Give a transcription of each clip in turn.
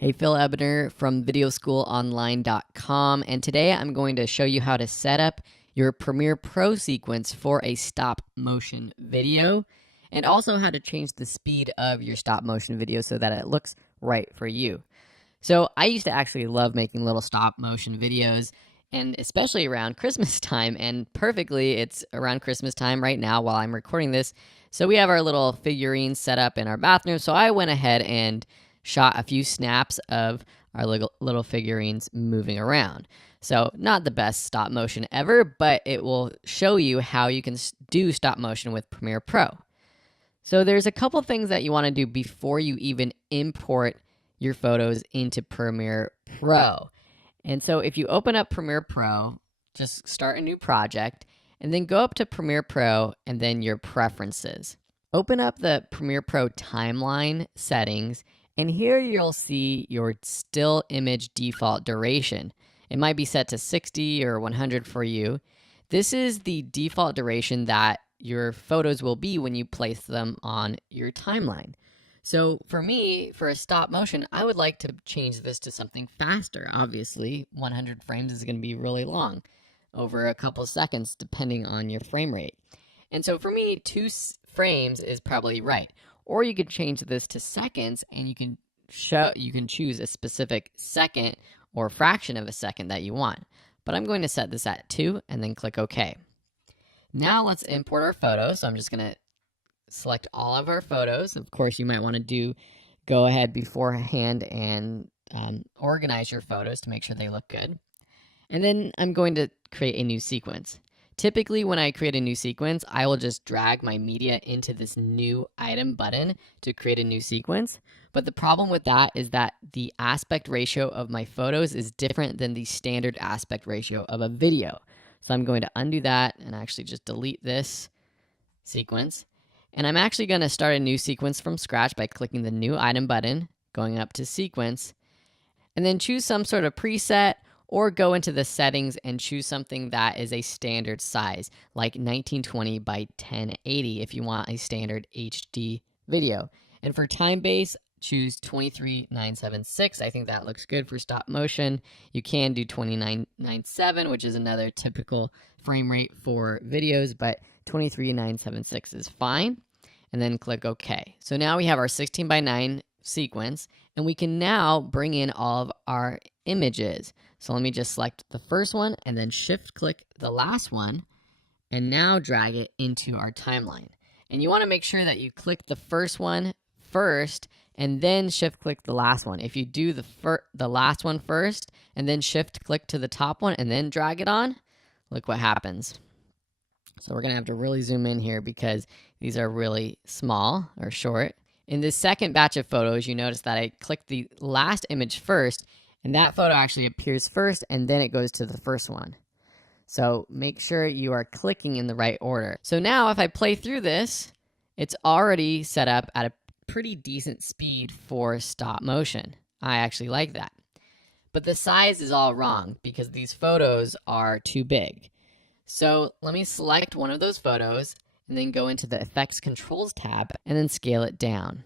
Hey, Phil Ebner from videoschoolonline.com, and today I'm going to show you how to set up your Premiere Pro sequence for a stop motion video, and also how to change the speed of your stop motion video so that it looks right for you. So I used to actually love making little stop motion videos, and especially around Christmas time, and perfectly it's around Christmas time right now while I'm recording this. So we have our little figurines set up in our bathroom, so I went ahead and shot a few snaps of our little figurines moving around. So not the best stop motion ever, but it will show you how you can do stop motion with Premiere Pro. So there's a couple things that you want to do before you even import your photos into Premiere Pro. And so if you open up Premiere Pro, just start a new project, and then go up to Premiere Pro and then your preferences. Open up the Premiere Pro timeline settings, and here you'll see your still image default duration. It might be set to 60 or 100 for you. This is the default duration that your photos will be when you place them on your timeline. So for me, for a stop motion, I would like to change this to something faster. Obviously, 100 frames is going to be really long, over a couple seconds depending on your frame rate. And so for me, 2 frames is probably right. Or you could change this to seconds, and you can choose a specific second or fraction of a second that you want. But I'm going to set this at 2 and then click OK. Now let's import our photos. So I'm just going to select all of our photos. Of course, you might want to go ahead beforehand and organize your photos to make sure they look good. And then I'm going to create a new sequence. Typically, when I create a new sequence, I will just drag my media into this new item button to create a new sequence. But the problem with that is that the aspect ratio of my photos is different than the standard aspect ratio of a video. So I'm going to undo that and actually just delete this sequence. And I'm actually going to start a new sequence from scratch by clicking the new item button, going up to sequence, and then choose some sort of preset, or go into the settings and choose something that is a standard size, like 1920 by 1080 if you want a standard HD video. And for time base, choose 23976. I think that looks good for stop motion. You can do 2997, which is another typical frame rate for videos, but 23976 is fine. And then click OK. So now we have our 16 by 9 sequence, and we can now bring in all of our images. So let me just select the first one and then shift click the last one, and now drag it into our timeline. And you want to make sure that you click the first one first and then shift click the last one. If you do the last one first and then shift click to the top one and then drag it on, look what happens. So we're going to have to really zoom in here because these are really small or short. In this second batch of photos, you notice that I clicked the last image first, and that photo actually appears first, and then it goes to the first one. So make sure you are clicking in the right order. So now if I play through this, it's already set up at a pretty decent speed for stop motion. I actually like that. But the size is all wrong because these photos are too big. So let me select one of those photos and then go into the Effects Controls tab and then scale it down.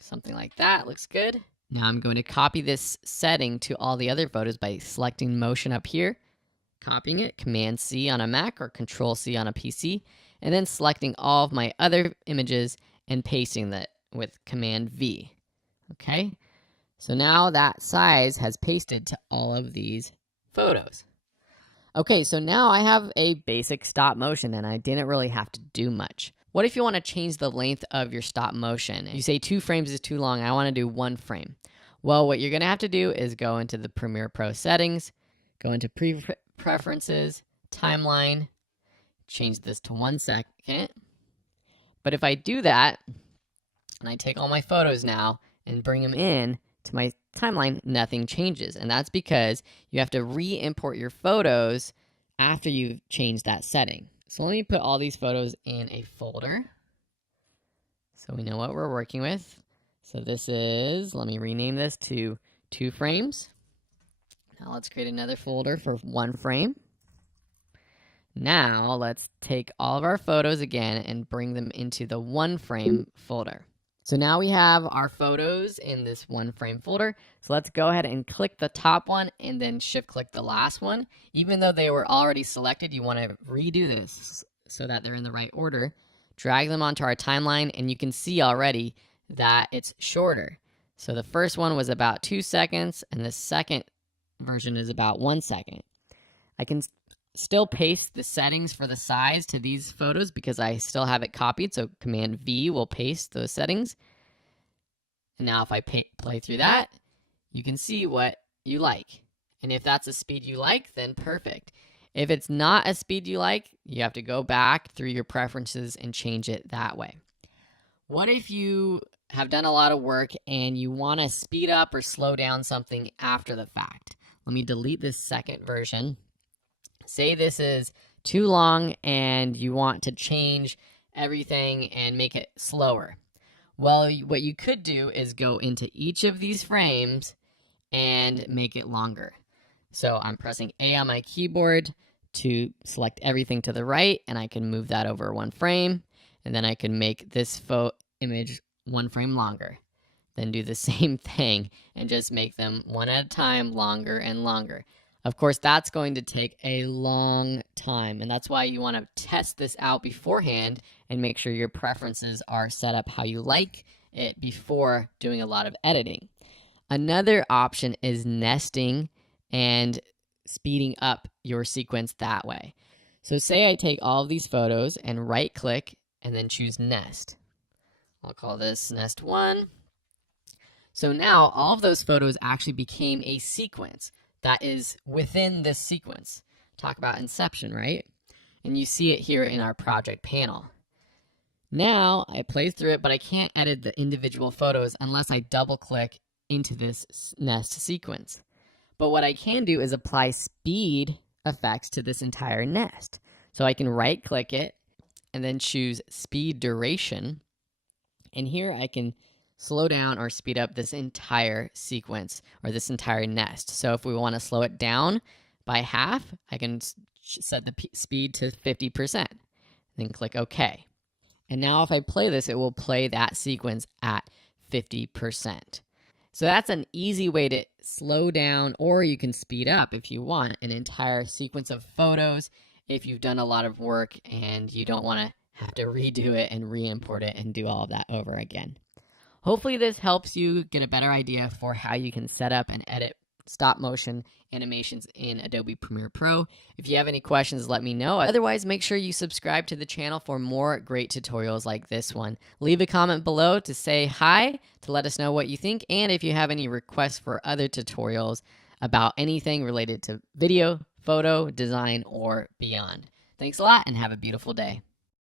Something like that looks good. Now I'm going to copy this setting to all the other photos by selecting motion up here, copying it, Command-C on a Mac or Control-C on a PC, and then selecting all of my other images and pasting that with Command-V. Okay, so now that size has pasted to all of these photos. Okay, so now I have a basic stop motion and I didn't really have to do much. What if you want to change the length of your stop motion? You say 2 frames is too long, I want to do 1 frame. Well, what you're going to have to do is go into the Premiere Pro settings, go into preferences, timeline, change this to 1 second. But if I do that, and I take all my photos now and bring them in to my timeline, nothing changes. And that's because you have to re-import your photos after you've changed that setting. So let me put all these photos in a folder so we know what we're working with. So this is, let me rename this to 2 frames. Now let's create another folder for 1 frame. Now let's take all of our photos again and bring them into the 1 frame folder. So now we have our photos in this one frame folder. So let's go ahead and click the top one and then shift click the last one. Even though they were already selected, you want to redo this so that they're in the right order. Drag them onto our timeline and you can see already that it's shorter. So the first one was about 2 seconds and the second version is about 1 second. I can still paste the settings for the size to these photos because I still have it copied. So Command V will paste those settings. And now if I play through that, you can see what you like. And if that's a speed you like, then perfect. If it's not a speed you like, you have to go back through your preferences and change it that way. What if you have done a lot of work and you want to speed up or slow down something after the fact? Let me delete this second version. Say this is too long and you want to change everything and make it slower. Well, what you could do is go into each of these frames and make it longer. So I'm pressing A on my keyboard to select everything to the right, and I can move that over one frame, and then I can make this image one frame longer. Then do the same thing and just make them one at a time longer and longer. Of course, that's going to take a long time, and that's why you want to test this out beforehand and make sure your preferences are set up how you like it before doing a lot of editing. Another option is nesting and speeding up your sequence that way. So say I take all of these photos and right-click and then choose Nest. I'll call this Nest 1. So now all of those photos actually became a sequence that is within this sequence. Talk about inception, right? And you see it here in our project panel. Now I play through it, but I can't edit the individual photos unless I double click into this nest sequence. But what I can do is apply speed effects to this entire nest. So I can right click it and then choose speed duration. And here I can slow down or speed up this entire sequence or this entire nest. So if we want to slow it down by half, I can set the speed to 50%. Then click OK. And now if I play this, it will play that sequence at 50%. So that's an easy way to slow down, or you can speed up if you want an entire sequence of photos if you've done a lot of work and you don't want to have to redo it and re-import it and do all of that over again. Hopefully this helps you get a better idea for how you can set up and edit stop motion animations in Adobe Premiere Pro. If you have any questions, let me know. Otherwise, make sure you subscribe to the channel for more great tutorials like this one. Leave a comment below to say hi, to let us know what you think, and if you have any requests for other tutorials about anything related to video, photo, design, or beyond. Thanks a lot and have a beautiful day.